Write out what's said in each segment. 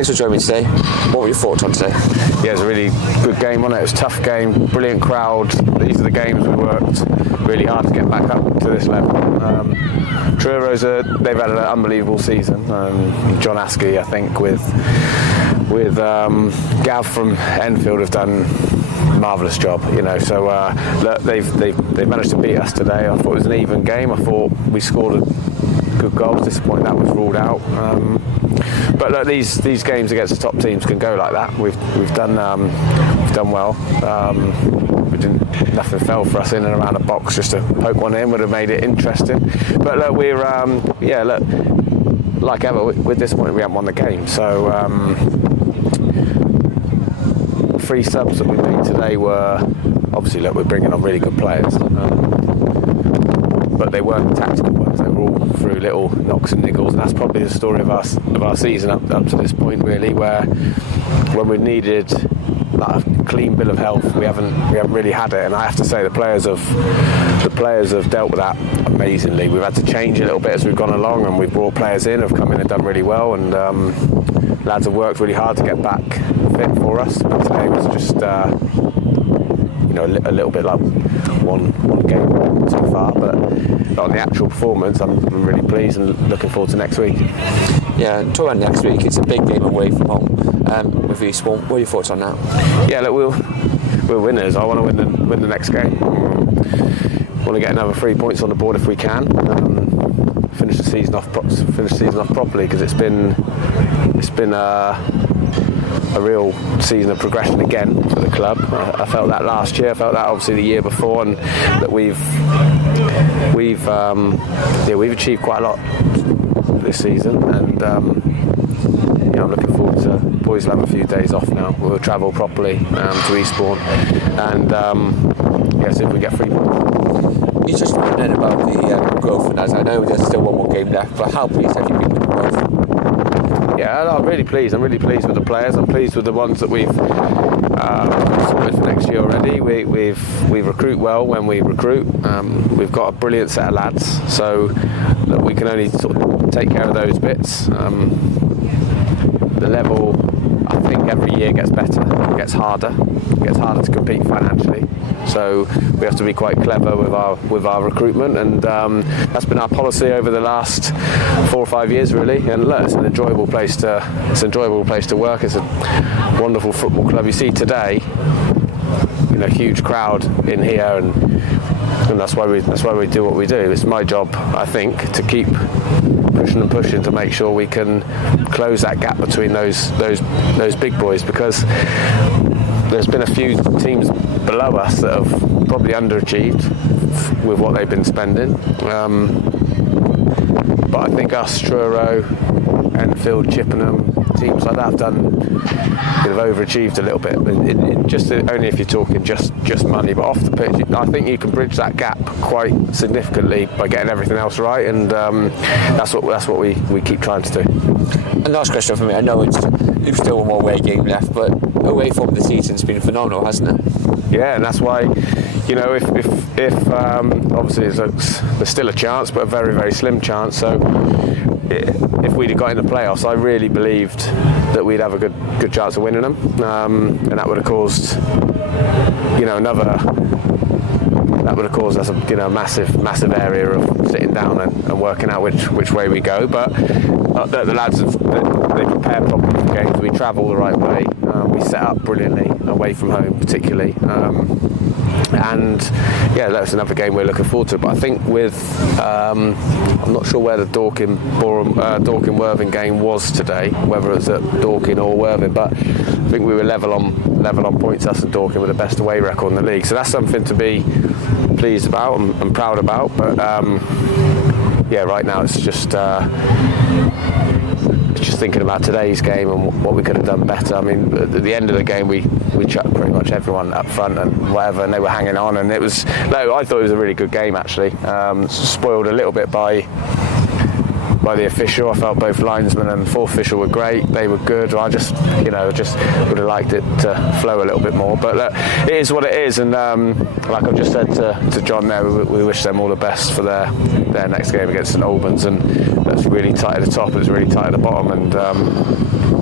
thanks for joining me today. What were your thoughts on today? Yeah, it was a really good game, wasn't it? It was a tough game, brilliant crowd. These are the games we worked really hard to get back up to this level. Truro's they've had an unbelievable season. John Askey, I think, with Gav from Enfield have done a marvellous job, you know. So look, they've managed to beat us today. I thought it was an even game. I thought we scored good goals. Disappointed that was ruled out. But look, these games against the top teams can go like that. We've done well. Nothing fell for us in and around the box. Just to poke one in would have made it interesting. But look, we're like ever, we're disappointed we haven't won the game. So 3 subs that we made today were obviously, look, we're bringing on really good players. But they weren't tactical ones. They were all through little knocks and niggles, and that's probably the story of our season up to this point, really, where when we needed like a clean bill of health, we haven't really had it. And I have to say the players have dealt with that amazingly. We've had to change a little bit as we've gone along, and we've brought players in who've come in and done really well, and lads have worked really hard to get back fit for us. But today was just a little bit like one game so far, but on the actual performance, I'm really pleased and looking forward to next week. Yeah, talking about next week, it's a big game away from home with WsM. What are your thoughts on that? Yeah, look, we're winners. I want to win the next game. Want to get another 3 points on the board if we can. Finish the season off properly, because it's been a real season of progression again for the club. I felt that last year. I felt that obviously the year before, and that we've achieved quite a lot this season. And I'm looking forward to. Boys will have a few days off now. We'll travel properly to Eastbourne, and see if we get 3 points. You just wondering about the growth, and as I know there's still one more game left, but how pleased have you been with the growth? Yeah, I'm really pleased. I'm really pleased with the players. I'm pleased with the ones that we've sorted for next year already. We recruit well when we recruit. We've got a brilliant set of lads, so look, we can only sort of take care of those bits. The level, I think, every year gets better. It gets harder. It gets harder to compete financially. So we have to be quite clever with our recruitment, and that's been our policy over the last 4 or 5 years, really. And look, it's an enjoyable place to work. It's a wonderful football club. You see today, huge crowd in here, and that's why we do what we do. It's my job, I think, to keep pushing to make sure we can close that gap between those big boys, because there's been a few teams below us that have probably underachieved with what they've been spending. But I think us, Truro, Enfield, Chippenham, teams like that have overachieved a little bit. Just only if you're talking just money, but off the pitch, I think you can bridge that gap quite significantly by getting everything else right, and that's what we keep trying to do. And last question for me. I know you've still one more away game left, but away from the season's been phenomenal, hasn't it? Yeah, and that's why, if obviously there's still a chance, but a very, very slim chance. So if we'd have got in the playoffs, I really believed that we'd have a good chance of winning them, and that would have caused, that would have caused us a massive area of sitting down and working out which way we go. But the lads they prepare properly for games. We travel the right way. We set up brilliantly away from home, particularly. And that's another game we're looking forward to. But I think I'm not sure where the Dorking-Worthing game was today, whether it's at Dorking or Worthing, but I think we were level on points, us and Dorking, with the best away record in the league. So that's something to be pleased about and proud about. But right now it's just thinking about today's game and what we could have done better. I mean, at the end of the game, we chucked pretty much everyone up front and whatever, and they were hanging on. And I thought it was a really good game, actually. Spoiled a little bit by by the official. I felt both linesmen and fourth official were great. They were good. I just would have liked it to flow a little bit more. But look, it is what it is, and like I've just said to John there, we wish them all the best for their next game against St Albans, and that's really tight at the top. It's really tight at the bottom, and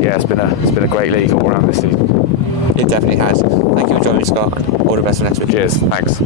it's been a great league all around this season. It definitely has. Thank you for joining me, Scott. All the best for next week. Cheers. Thanks.